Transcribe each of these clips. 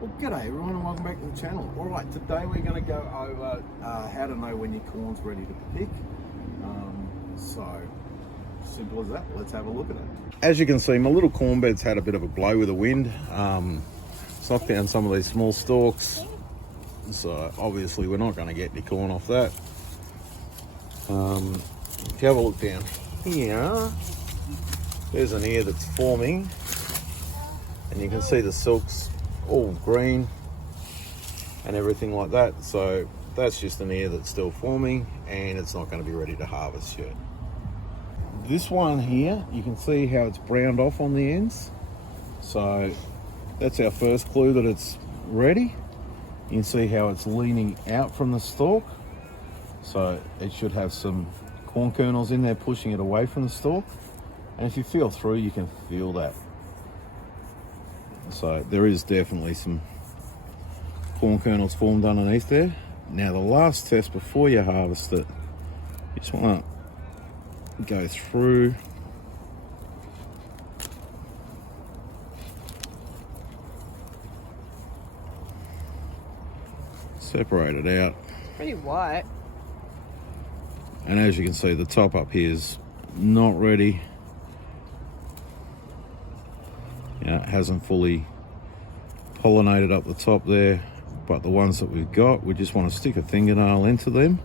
Well, g'day everyone and welcome back to the channel. Alright, today we're going to go over how to know when your corn's ready to pick. So, simple as that. Let's have a look at it. As you can see, my little corn bed's had a bit of a blow with the wind. It's knocked down some of these small stalks. So, obviously we're not going to get any corn off that. If you have a look down here, there's an ear that's forming. And you can see the silks all green and everything like that, so that's just an ear that's still forming and it's not going to be ready to harvest yet. This one here, you can see how it's browned off on the ends, so that's our first clue that it's ready. You can see how it's leaning out from the stalk, so it should have some corn kernels in there pushing it away from the stalk, and if you feel through you can feel that. So there is definitely some corn kernels formed underneath there. Now the last test before you harvest it, you just want to go through separate it out. Pretty white. And as you can see, the top up here is not ready. It hasn't fully pollinated up the top there, but the ones that we've got, we just want to stick a fingernail into them.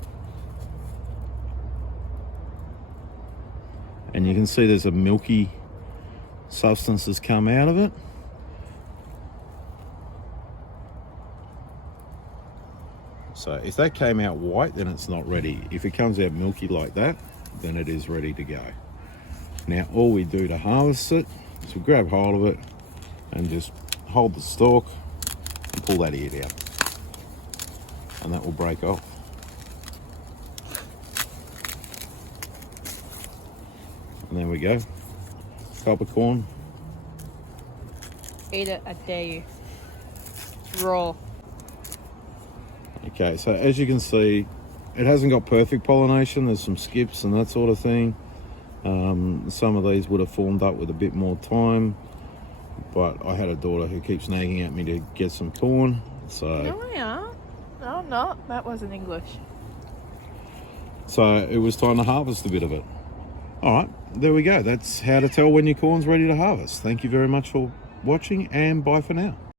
And you can see there's a milky substance that's come out of it. So if that came out white, then it's not ready. If it comes out milky like that, then it is ready to go. Now all we do to harvest it, so grab hold of it and just hold the stalk and pull that ear down, and that will break off. And there we go, copper corn. Eat it, I dare you. Raw. Okay, so as you can see, it hasn't got perfect pollination. There's some skips and that sort of thing. Some of these would have formed up with a bit more time, but I had a daughter who keeps nagging at me to get some corn, so... No, I aren't. No, I'm not. That wasn't English. So it was time to harvest a bit of it. Alright, there we go. That's how to tell when your corn's ready to harvest. Thank you very much for watching, and bye for now.